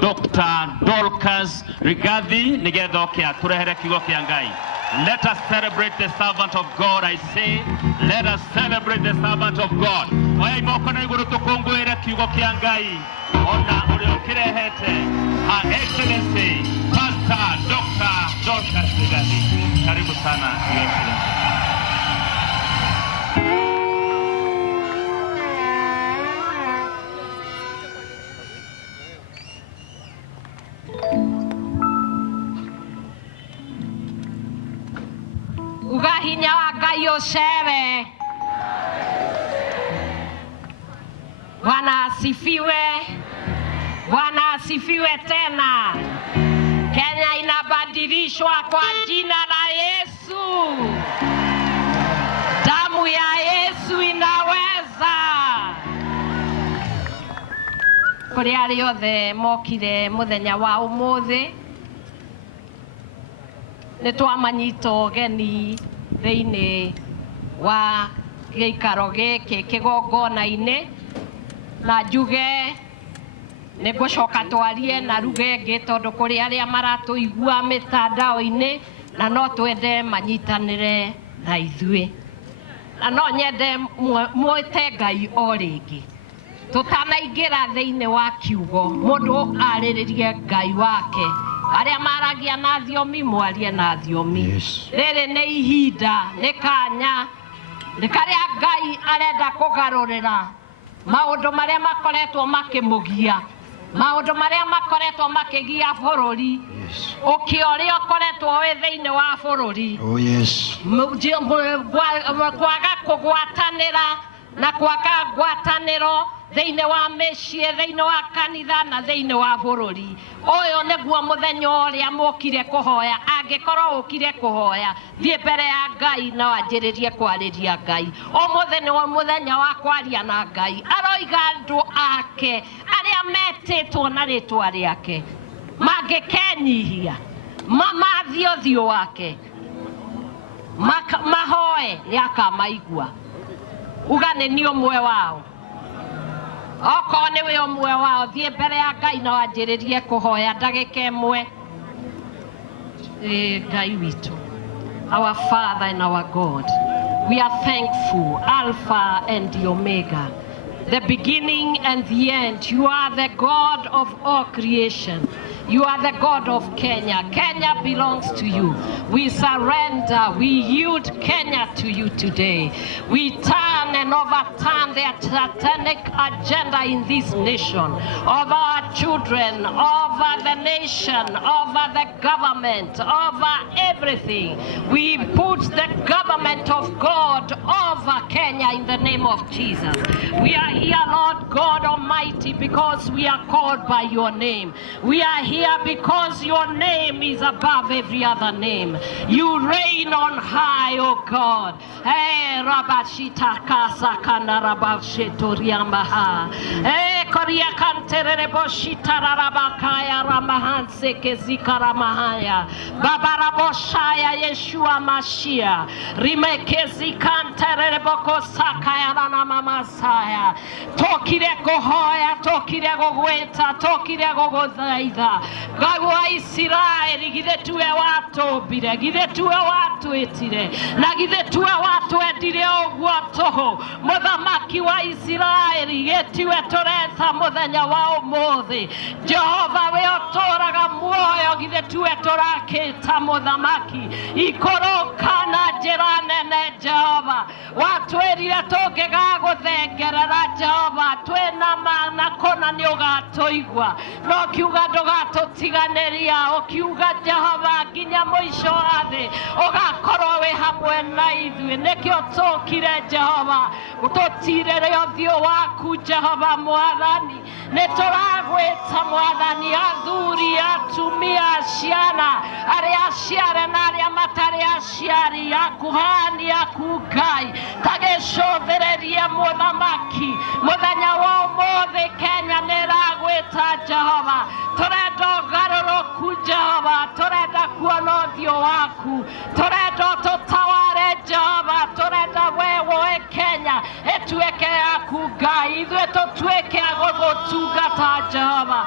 Dr. Dorcas Rigathi Nigethokia turehere kiugo kia Ngai. Let us celebrate the servant of God. I say, let us celebrate the servant of God. Oya imoko na iguru tukungwire kiugo kia Ngai. Ona uri ukirehete Her Excellency Pastor Dr. Dorcas Rigathi. Karibu sana Your Excellency. Ugahinya wa Ngai ucere. Bwana asifiwe. Bwana asifiwe tena. Kenya inabadilishwa kwa jina la Yesu. Damu ya Yesu inaweza. Kuri ari othe mokire muthenya wa umuthi nitwamanyito geni theini wa giikaro giki kigongona-ini na njuge nigucoka twarie na ruge ngi tondu kuri aria maratuigua mitandao-ini na no twende manyitanire na ithui na no nyende mwite Ngai o ringi tutanaingira theini wa kiugo mundu ariririe Ngai wake aria maragia na thiomi mwarie na thiomi riri ni ihinda ni kanya ni karia Ngai arenda kugarurira maundu maria makoretwo makimugia maundu maria makoretwo makigia bururi ukioria ukoretwo wi thiini wa bururi kwaga kugwatanira na kwaga ngwataniro thiini wa mĩciĩ thiini wa kanitha na thiini wa bururi uyu niguo muthenya uria mukire kuhoya angikorwo ukire kuhoya thie mbere ya Ngai na wanjiririe kwariria Ngai muthenya wa kwaria na Ngai aroiga andu ake aria metitwo na ritwa riake mangikenyihia mamathio thio wake mahoe niakamaigua ugane ni umwe wao oko niwe umwe wao thie mbere ya Ngai na wanjiririe kuhoya ndagika imwe Ngai witu. Our Father and our God, we are thankful, Alpha and the Omega, the beginning and the end. You are the God of all creation. You are the God of Kenya. Kenya belongs to you. We surrender, we yield Kenya to you today. We turn and overturn the satanic agenda in this nation, over our children, over the nation, over the government, over everything. We put the government of God over Kenya in the name of Jesus. We are here, Lord God Almighty, because we are called by your name. We are here because your name is above every other name. You reign on high, O God. Hey, Rabashita Kasa Kana Rabashitoryamaha. Hey, Korea Kantere Boshita Rabakaya Ramahan Sekezikaramahaya. Babaraboshaya Yeshua Mashia. Rimekezi Kantere Bokosakaya Ranamamasaya. Tokire Kohoya, Tokire Gogweta, Tokire Gogozaida. Ngai wa Israeli githe tuwe watũmbire githe tuwe watwĩtire na githe tuwe watwendire ũguo tũhũ mũthamaki wa Israeli gĩtiwe tũretha mũthenya wa ũmũthĩ Jehova we ũtũraga muoyo githe tuwe tũrakĩta mũthamaki ikũrũka na njĩra nene Jehova watwĩrire tũngĩgagũthengerera Jehova twĩna mana kũna nĩ ũgatũigua no kiuga ndũgatũtiganĩria ũkiuga Jehova nginya mũico wa thĩ ũgakorwo wĩ hamwe na ithuĩ nĩkĩo tũkire Jehova tũtirĩre ũthiũ waku Jehova Mwathani nĩtũragwĩta Mwathani athuri atumia ciana arĩa aciare na arĩa matarĩ aciari akuhani akungai tagĩcũthĩrĩrie mũthamaki mũthenya wa ũmũthĩ Kenya nĩragwĩta Jehova tũrenda ũgarũrũku Jehova tũrenda kuona ũthiũ waku tũrenda tũtaware Jehova tũrenda we woe Kenya ĩtuĩke yaku Ngai ithuĩ tũtuĩke agũthũ gũtungata Jehova.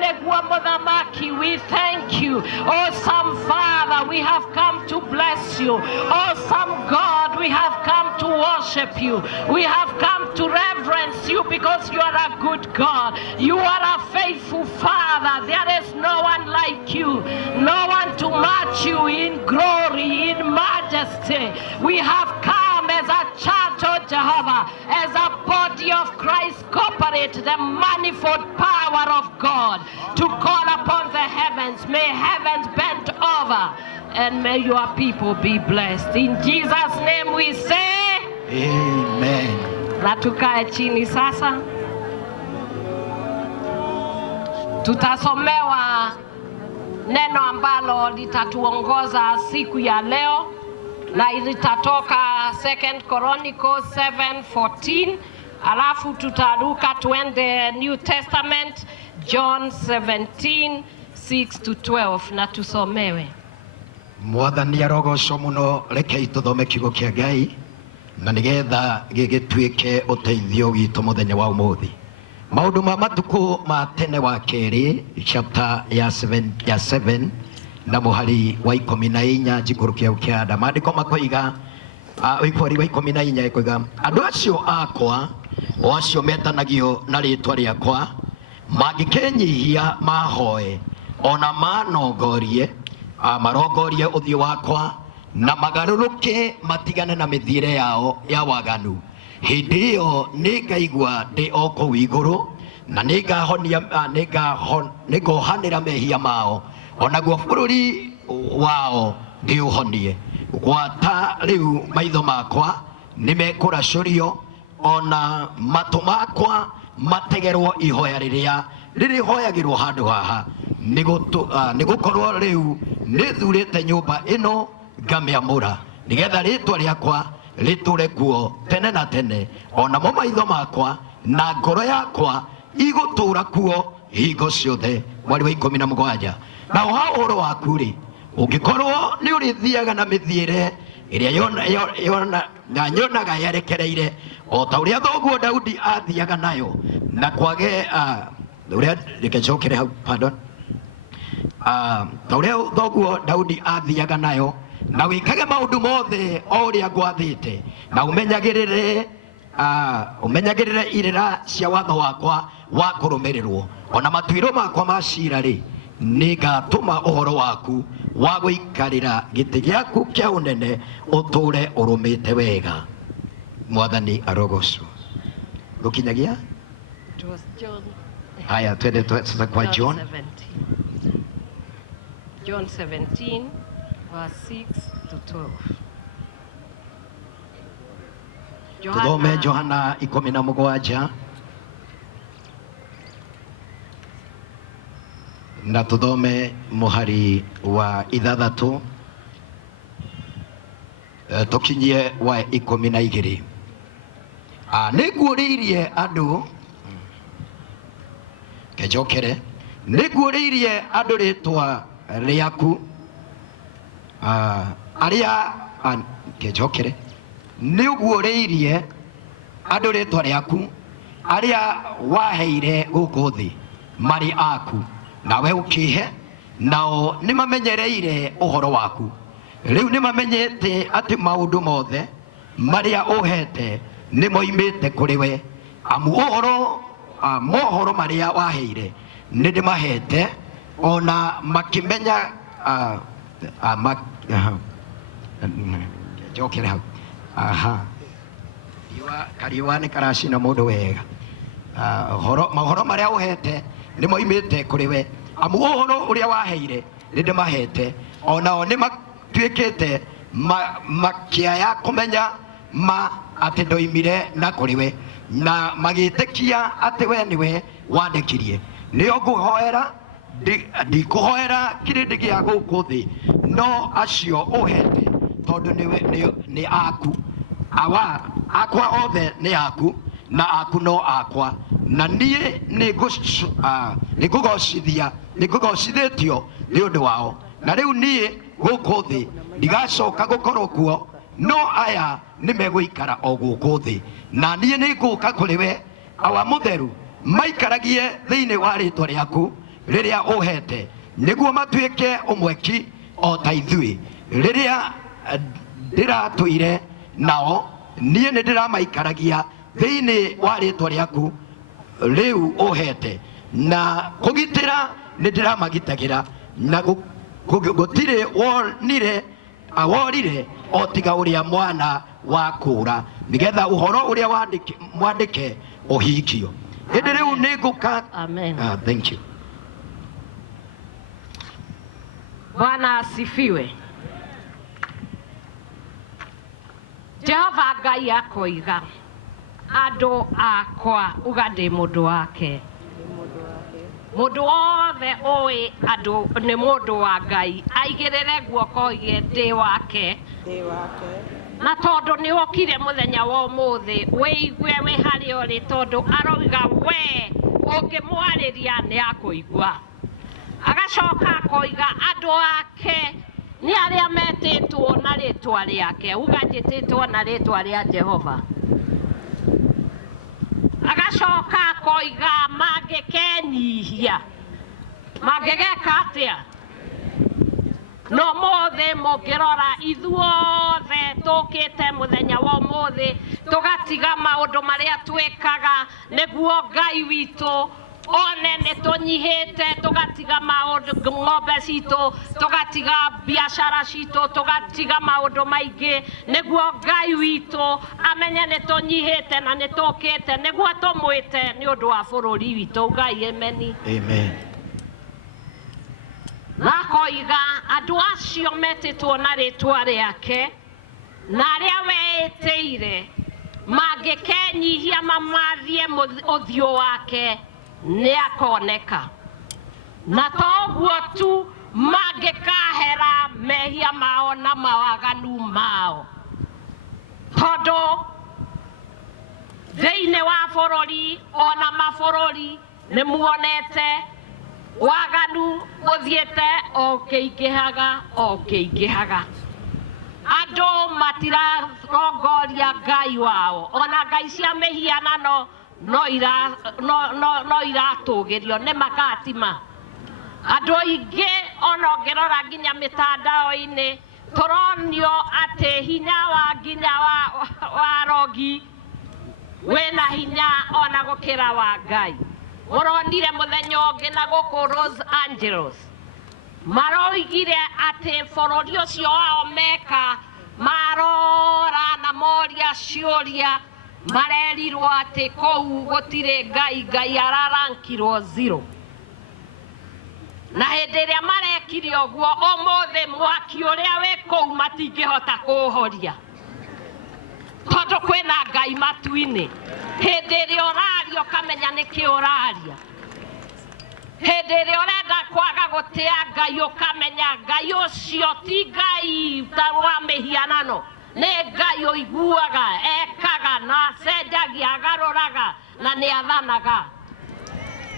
Nĩguo mũthamaki, we thank you. Awesome Father, we have come to bless you. Awesome God, we have come to worship you. We have come to reverence you because you are a good God. You are a faithful Father. There is no one like you, no one to match you in glory, in majesty. We have come as a church, oh Jehovah, as a body of Christ, cooperate the manifold power of God to call upon the heavens. May heavens bend over, and may your people be blessed. In Jesus' name we say amen. Na tukae chini sasa. Tutasomewa neno ambalo litatuongoza siku ya leo, na litatoka 2 Chronicles 7:14. Alafu tutaruka tuende New Testament John 17:6-12 na tusomewe. Mwathani arogocwo muno, rekei tuthome kiugo kia Ngai na nigetha gigituike uteithio witu muthenya wa umuthi. Maundu ma matuku ma tene wa keri chapter ya 7 na muhari wa 14 njikurukia ukianda maandiko makoiga wikori wa 14 ikoiga andu acio akwa o acio metanagio na ritwa riakwa mangikenyihia mahoe ona manongorie marongorie uthio wakwa na magaruruke matigane na mithiire yao ya waganu, hindi iyo ningaigua ndi o kuu iguru na ningohanira mehia mao onaguo bururi wao ndiuhonie. Gwata riu maitho makwa nimekuracurio ona matu makwa mategerwo ihoya riria ririhoyagirwo handu haha nigukorwo riu nithurite nyumba ino ngamiamura nigetha ritwa riakwa riture kuo tene na tene, ona mo maitho makwa na ngoro yakwa igutura kuo hingo ciothe. Mwari wa 17. Na uhoro waku ri ungikorwo ni urithiaga na mithiire iria nyonaga yerekereire o ta uria thoguo Daudi athiaga nayo na kwage uria rikecokere hau pardon ta uria thoguo Daudi athiaga nayo na wikage maundu mothe o uria ngwathite na umenyagirire irira cia watho wakwa wa kurumirirwo ona matuiro makwa ma cira ri nigatuma uhoro waku wa guikarira giti giaku kia unene uture urumite wega. Mwathani arogocwo. Gukinyagia haya twende sasa kwa John 17 verse 6-12. Tuthome Johana 17 na tuthome muhari wa 6 tukinyie wa 12. Niguuririe andu kejokere niguuririe andu ritwa riaku aria kejokere niguuririe andu ritwa riaku aria waheire guku thi mari aku nawe ukihe nao nimamenyereire uhoro waku. Riu nimamenyete ati maundu mothe maria uhete nimoimite kuri we amu mohoro maria waheire nindimahete ona makimenya jokere hau kariwa ni karacina mundu wega mahoro maria uhete nimoimite kuri we amu uhoro uria waheire nindimahete onao nimatuikite makiaya kumenya ati ndoimire na kuri we na magitekia ati we niwe wandekirie. Nio nguhoera ndikuhoera kirindi gia guku thi no acio uhete tondu ni aku akwa othe ni aku na aku no akwa na nie nigugocithitio ni undu wao na riu nie guku thi ndigacoka gukorwo kuo no aya nimeguikara o guku thi na nie niguka kuri we awa mutheru maikaragie thiini wa ritwa riaku riria uhete niguo matuike umweki o ta ithui riria ndiratuire nao nie ni ndiramaikaragia thiini wa ritwa riaku riu uhete na kugitira ni ndiramagitagira na gutire wonire aworire o tiga uria mwana wa kura nigetha uhoro uria mwandike uhikio hindi riu niguka. Amen. Thank you. Bwana asifiwe. Jehova Ngai akoiga andu akwa uga ndi mundu wake. Mundu wothe oi andu ni mundu wa Ngai aigirire guoko ige ndi wake. Na tondu ni okire muthenya wa umuthi wiigwe wi hari uri tondu aroiga we ungimwariria ni akuigwa. Agacoka akoiga andu ake ni aria metitwo na ritwa riake. Uga njititwo na ritwa ria Jehova. Agacoka akoiga mangikenyihia mangigeka atia no mothe mungirora ithuothe tukite muthenya wa umuthi tugatiga maundu maria twikaga niguo Ngai witu one ni tunyihite tugatiga maundu ng'ombe citu tugatiga biashara citu tugatiga maundu maingi niguo Ngai witu amenye ni tunyihite na ni tukite niguo tumwite ni undu wa bururi witu. Ngai ameni. Amen. Nakoiga andu acio metitwo na ritwa riake na aria weteire mangikenyihia mamathie uthio wake ni akoneka na toguo tu mangikahera mehia mao na mawaganu mao tondu thiini wa bururi ona mabururi ni muonete waganu uthiete okiingihaga andu matirarongoria Ngai wao ona ngai cia mihianano no iratugirio ni makatima. Andu aingi ona ngirora nginya mitandao-ini turonio ati hinya wa nginya wa rogi wina hinya ona gukira wa Ngai. Muronire muthenya ungi na guku Los Angeles maroigire ati bururi ucio wao meka marora na moria ciuria marerirwo ati kou gutire Ngai ararankirwo 0 na hindi iria marekire uguo umuthi mwaki uria wi kou matingihota kuuhoria tondu kwina Ngai matu-ini. Hindi iria uraria ukamenya niki uraria. Hindi iria urenda kwaga gutia Ngai ukamenya Ngai ucio ti Ngai wa mihianano ni Ngai uiguaga ekaga na acenjagia agaruraga na ni athanaga.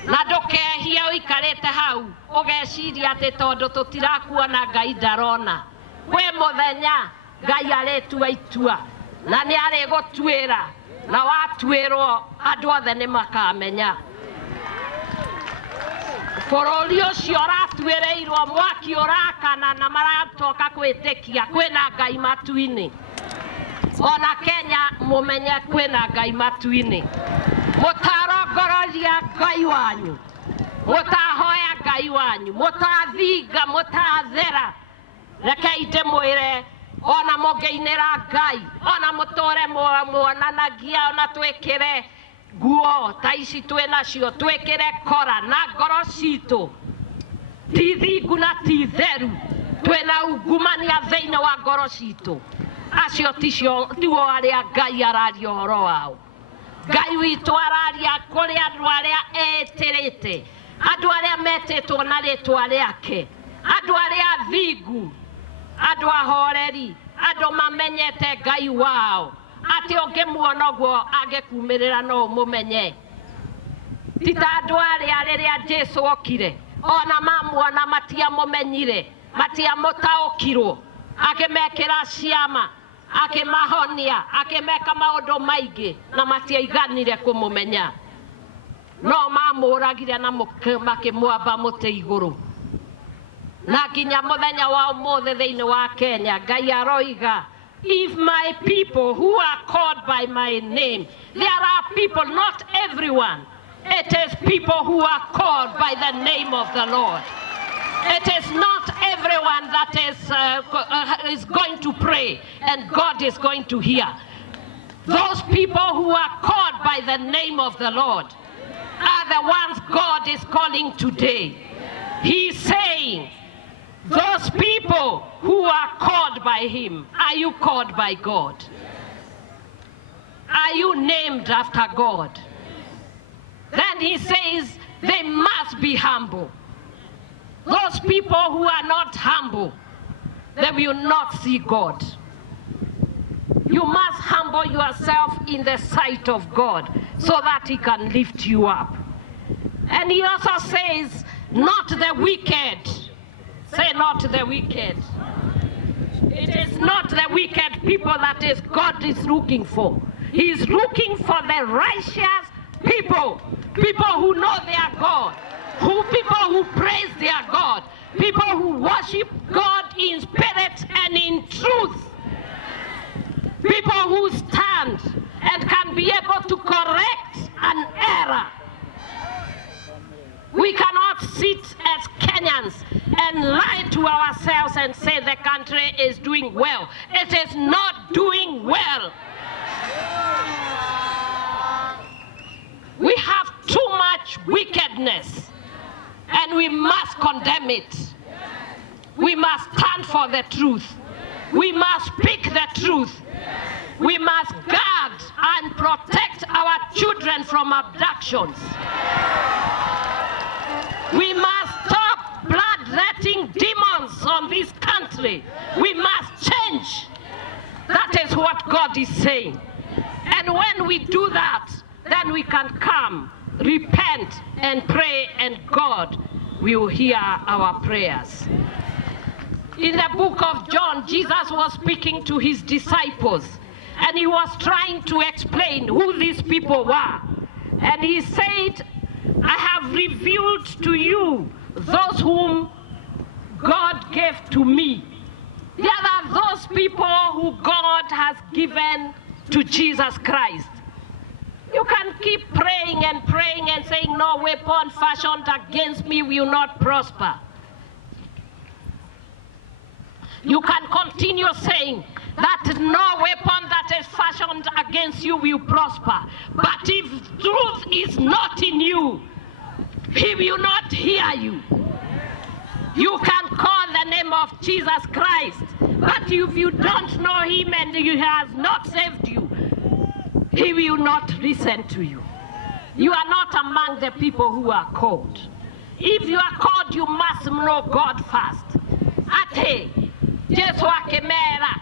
Na ndukehie uikarite hau ugeciria ati tondu tutirakuona Ngai ndarona. Kwi muthenya Ngai aritua itua na ni arigutwira na watwirwo andu othe ni makamenya. Bururi ucio uratwireirwo mwaki urakana na maratoka gwitikia kwina Ngai matu-ini. Ona Kenya mumenye kwina Ngai matu-ini. Mutarongororia Ngai wanyu, mutahoya Ngai wanyu, mutathinga mutathera. Rekei ndimwire ona mungeinira Ngai ona muture muonanagia ona twikire nguo ta ici twinacio twikire kora na ngoro citu ti thingu na ti theru twina ungumania thiini wa ngoro citu. Acio ticio aria Ngai araria uhoro wao. Ngai witu araria kuri andu aria etirite, andu aria metitwo na ritwa riake, andu aria thingu, andu ahoreri, andu mamenyete Ngai wao ati ungimuona guo angikumirira no mumenye. Tita andu aria riria Jesu okire ona mamuona matiamumenyire matiamutaukirwo akimekira ciama akimahonia akimeka maundu maingi na matiaiganire kumumenya. no mamũragire na makĩmwamba mũtĩ igũrũ. Na nginya mũthenya wa ũmũthĩ thĩinĩ wa Kenya, Ngai aroiga, if my people who are called by my name, there are people, not everyone. It is people who are called by the name of the Lord. It is not everyone that is going to pray and God is going to hear. Those people who are called by the name of the Lord are the ones God is calling today. He's saying, those people who are called by him, are you called by God? Are you named after God? Then he says they must be humble. Those people who are not humble, they will not see God. You must humble yourself in the sight of God so that he can lift you up. And he also says, not the wicked. Say not the wicked. It is not the wicked people that is God is looking for. He is looking for the righteous people. People who know their God. People who praise their God. People who worship God in spirit and in truth. People who stand and can be able to correct an error. We cannot sit as Kenyans and lie to ourselves and say the country is doing well. It is not doing well. We have too much wickedness and we must condemn it. We must stand for the truth. We must speak the truth. We must guard and protect our children from abductions. We must stop blood-letting demons on this country. We must change. That is what God is saying. And when we do that, then we can come, repent, and pray, and God will hear our prayers. In the book of John, Jesus was speaking to his disciples, and he was trying to explain who these people were. And he said, I have revealed to you those whom God gave to me. There are those people who God has given to Jesus Christ. You can keep praying and saying, no weapon fashioned against me will not prosper. You can continue saying that no weapon that is fashioned against you will prosper. But if truth is not in you, he will not hear you. You can call the name of Jesus Christ, but if you don't know him and he has not saved you, he will not listen to you. You are not among the people who are called. If you are called, you must know God first. Ate, Jesu akemera.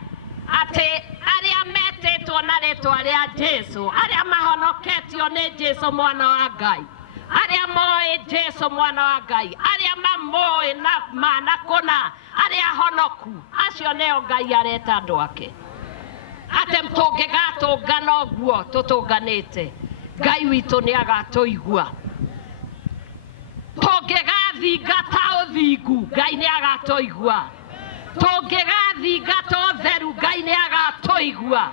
Ate, aria metetwo na rĩtwa rĩa Jesu. Aria mahonoketio nĩ Jesu mwana wa Ngai. Aria moe Jesu mwana wa Ngai. Aria mamoe na manakona. Aria honoku. Acio nĩo Ngai areta andũ ake. Ate tũngĩgatũngana ũguo tũtũnganĩte, Ngai witũ nĩagatũigua. Tũngĩgathingata ũthingu, Ngai nĩagatũigua. Tũngĩgathingata ũtheru, Ngai nĩagatũigua.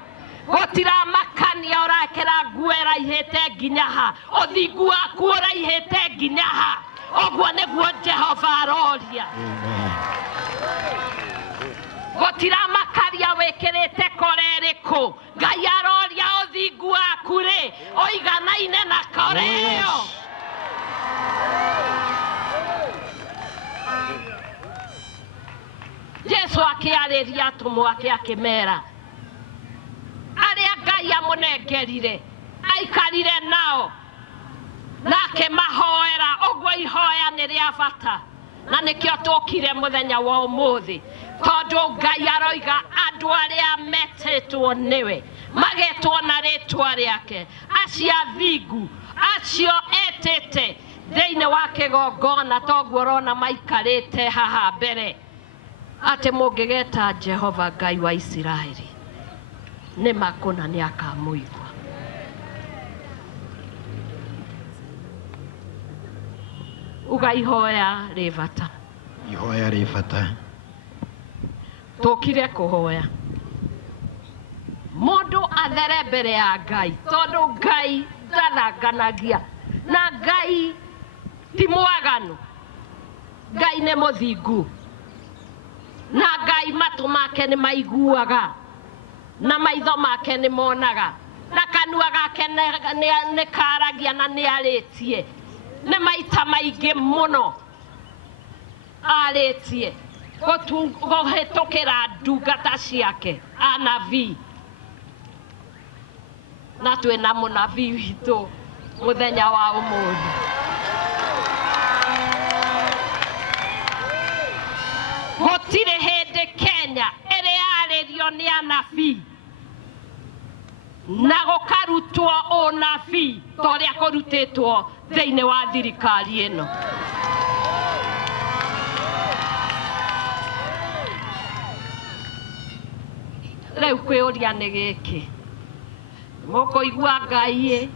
Gũtiramakania ũrakĩra nguo ĩraihĩte nginya ha, ũthingu waku ũraihĩte nginya ha. Ũguo nĩguo Jehova aroria. Gũtiramakaria wĩkĩrĩte kora ĩrĩkũ, Ngai aroria ũthingu waku rĩ, ũiganaine na kora ĩyo. Jesu akĩarĩria atũmwo ake akĩmera, arĩa Ngai amũnengerire aikarire nao na akĩmahoera. Ũguo ihoya nĩ rĩa bata, na nĩkĩo tũkire mũthenya wa ũmũthĩ, tondũ Ngai aroiga andũ arĩa metĩtwo nĩwe magetwo na rĩtwa rĩake, acio athingu, acio etĩte thĩinĩ wa kĩgongona, toguo ũrona maikarĩte haha mbere, atĩ mũngĩgeta Jehova Ngai wa Isiraeli, nĩ makũna nĩakamũigua. Ugaihoya rĩbata. Ihoya rĩbata. Tũkire kũhoya. Mũndũ athere mbere ya Ngai, tondũ Ngai ndananganagia. Na Ngai ti mwaganu. Ngai nĩ mũthingu. Na Ngai matũ make nĩ maiguaga. Na maitho make nĩ monaga. Na kanua gake nĩ karagia na nĩ arĩtie. Nĩ maita maingĩ mũno arĩtie kũhetũkĩra ndungata ciake anabii. Na twĩna mũnabii witũ mũthenya wa ũmũthĩ. Gũtirĩ hĩndĩ Kenya ĩrĩ yarĩrio nĩ anabii na gũkarutwo ũnabii ta ũrĩa kũrutĩtwo thĩinĩ wa thirikari ĩno. Rĩu kwĩũria nĩ gĩkĩ. Mũkũigua Ngai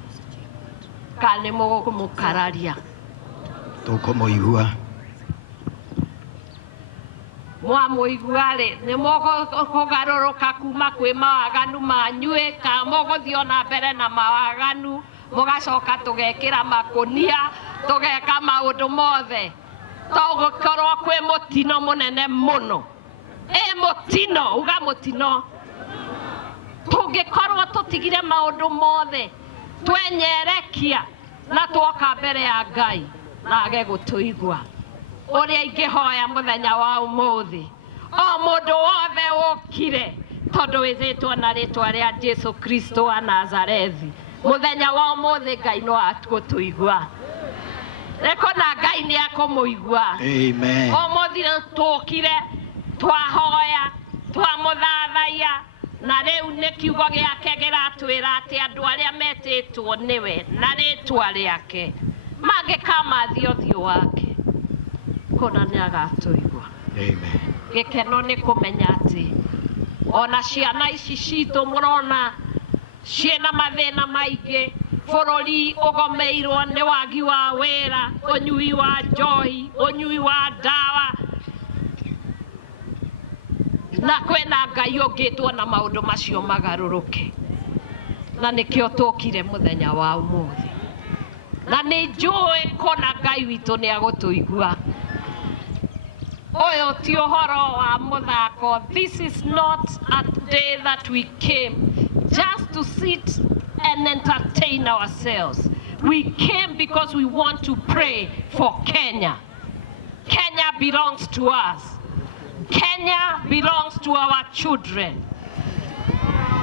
kana nĩ mũkũmũkararia? Tũkũmũigua. Mwamũigua-rĩ, nĩ mũkũgarũrũka kuma kwĩ mawaganu manyuĩ kana mũgũthiĩ ona mbere na mawaganu mũgacoka tũgekĩra makũnia tũgeka maũndũ mothe? Tũgũkorwo kwĩ mũtino mũnene mũno. Mũtino, uga mũtino. Tũngĩkorwo tũtigire maũndũ mothe twenyerekia na tuoka mbere ya Ngai na age gũtũigua. Ũrĩa ingĩhoya mũthenya wa ũmũthĩ, o mũndũ wothe ũkire tondũ wĩtĩtwo na rĩtwa rĩa Jesu Kristo wa Nazarethi, mũthenya wa ũmũthĩ Ngai no agũtũigua. Rĩko na Ngai nĩ akũmũigua. Amen. Ũmũthĩ tũkire twahoya twamũthathaiya na rĩu nĩ kiugo gĩake gĩratwĩra atĩ andũ arĩa metĩtwo nĩwe na rĩtwa rĩake mangĩkamathia ũthiũ wake kũna nĩ agatũigua. Amen. Gĩkeno nĩ kũmenya atĩ ona ciana ici citũ mũrona ciĩna mathĩna maingĩ. Bũrũri ũgomeirwo nĩ wagi wa wĩra, ũnyui wa njohi, ũnyui wa ndawa, na kwĩna Ngai ũngĩtwo na maũndũ macio magarũrũke. Na nĩkĩo tũkire mũthenya wa ũmũthĩ. Na nĩ njũĩ kũna Ngai witũ nĩ agũtũigua. Ũyũ ti ũhoro wa mũthako. This is not a day that we came just to sit and entertain ourselves. We came because we want to pray for Kenya. Kenya belongs to us. Kenya belongs to our children.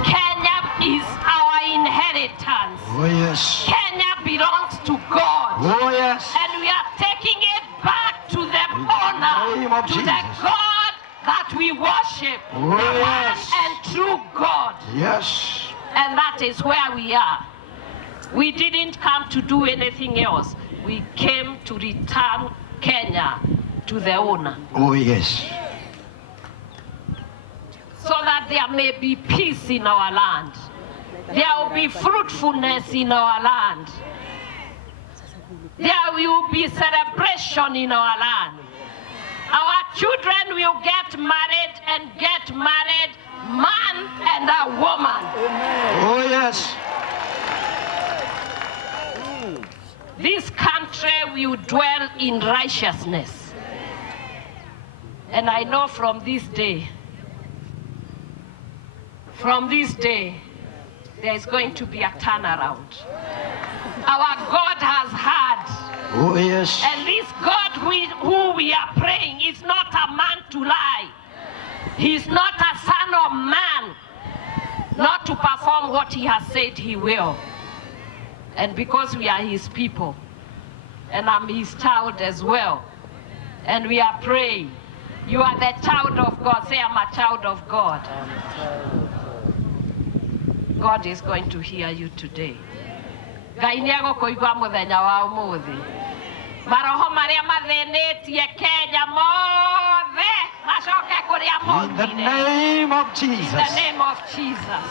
Kenya is our inheritance. Oh yes. Kenya belongs to God. Oh yes. And we are taking it back to the owner, to the God that we worship, Oh, the yes. one and true God. Yes. And that is where we are. We didn't come to do anything else. We came to return Kenya to the owner. Oh yes. So that there may be peace in our land. There will be fruitfulness in our land. There will be celebration in our land. Our children will get married and get married, man and a woman. Oh yes. This country will dwell in righteousness. And I know from this day, there is going to be a turnaround. Our God has heard. Oh yes. And this God who we are praying is not a man to lie. He's not a son of man not to perform what he has said he will. And because we are his people, and I'm his child as well, and we are praying, you are the child of God. Say, I'm a child of God. God is going to hear you today. Ngai nĩ agũkũigua mũthenya wa ũmũthĩ. Maroho marĩa mathĩnĩtie Kenya mothe macoke kũrĩa In the moimire. name of In Jesus. the name of Jesus.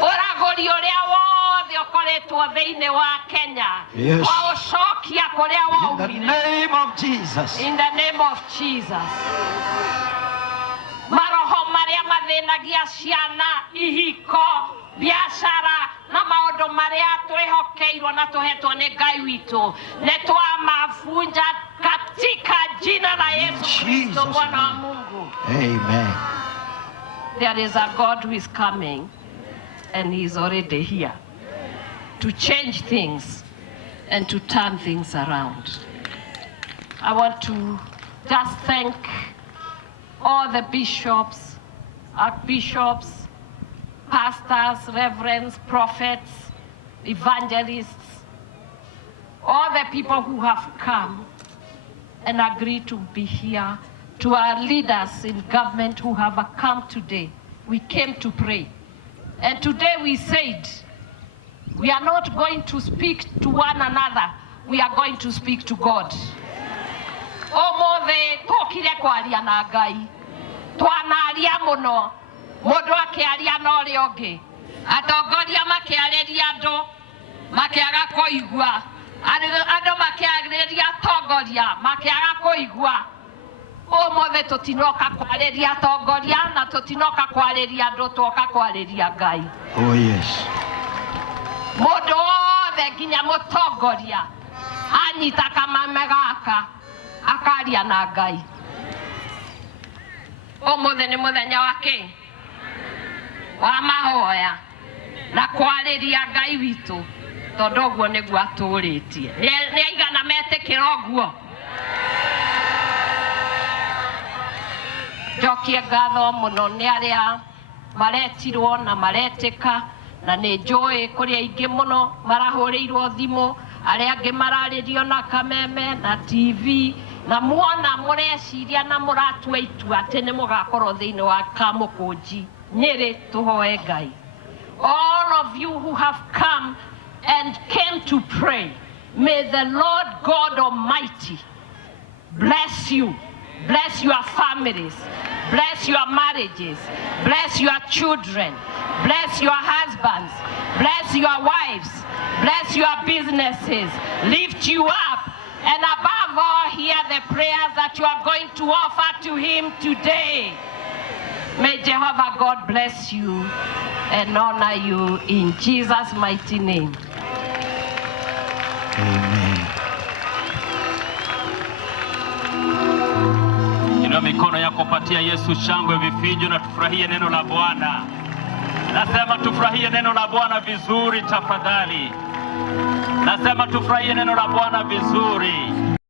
Ũragũri ũrĩa wothe ukoretwo thiini wa Kenya. Yes. Wa ucokia kuria In the waumire. name of Jesus. In the name of Jesus. Maroho maria mathĩnagia ciana, ihiko, biashara na maũndũ marĩa twĩhokeirwo na tũhetwo nĩ Ngai witũ, nĩtwamavunja katika jina la Yesu Kristo Bwana wa Mungu. Amen. There is a God who is coming, and he is already here to change things and to turn things around. I want to just thank all the bishops, archbishops, pastors, reverends, prophets, evangelists, all the people who have come and agreed to be here, to our leaders in government who have come today. We came to pray. And today we said, we are not going to speak to one another, we are going to speak to God. Omothe tokire kwaria na Ngai. Twanaria muno. Mundu akiaria na uria ungi. Atongoria makiariria andu makiaga kuigua. Andu makiariria atongoria makiaga kuigua. Omothe tutinoka kwariria atongoria na tutinoka kwariria andu, twoka kwariria Ngai. Oh yes. Mundu wothe nginya mutongoria anyita kamame gaka akaria na Ngai. Omothe ni muthenya wake wa mahoya na kwariria Ngai witu, tondu uguo niguo aturitie. Ni aigana metikira uguo. Njokie ngatho muno ni aria maretirwo na maretika, na nĩ njũĩ kũrĩ aingĩ mũno marahũrĩirwo thimũ, arĩa angĩ mararĩrio na kameme na TV, na muona mũreciria na mũratua itua atĩ nĩ mũgakorwo thĩinĩ wa kamũkũnji Nyĩrĩ. Tũhoe Ngai. All of you who have come and came to pray, may the Lord God Almighty bless you, bless your families, bless your marriages, bless your children, bless your husbands, bless your wives, bless your businesses, lift you up, and above all, hear the prayers that you are going to offer to Him today. May Jehovah God bless you and honor you in Jesus' mighty name. Amen. Inua mikono yako, patia Yesu shangwe, vifijo, na tufurahie neno la Bwana. Nasema tufurahie neno la Bwana vizuri tafadhali. Nasema tufurahie neno la Bwana vizuri.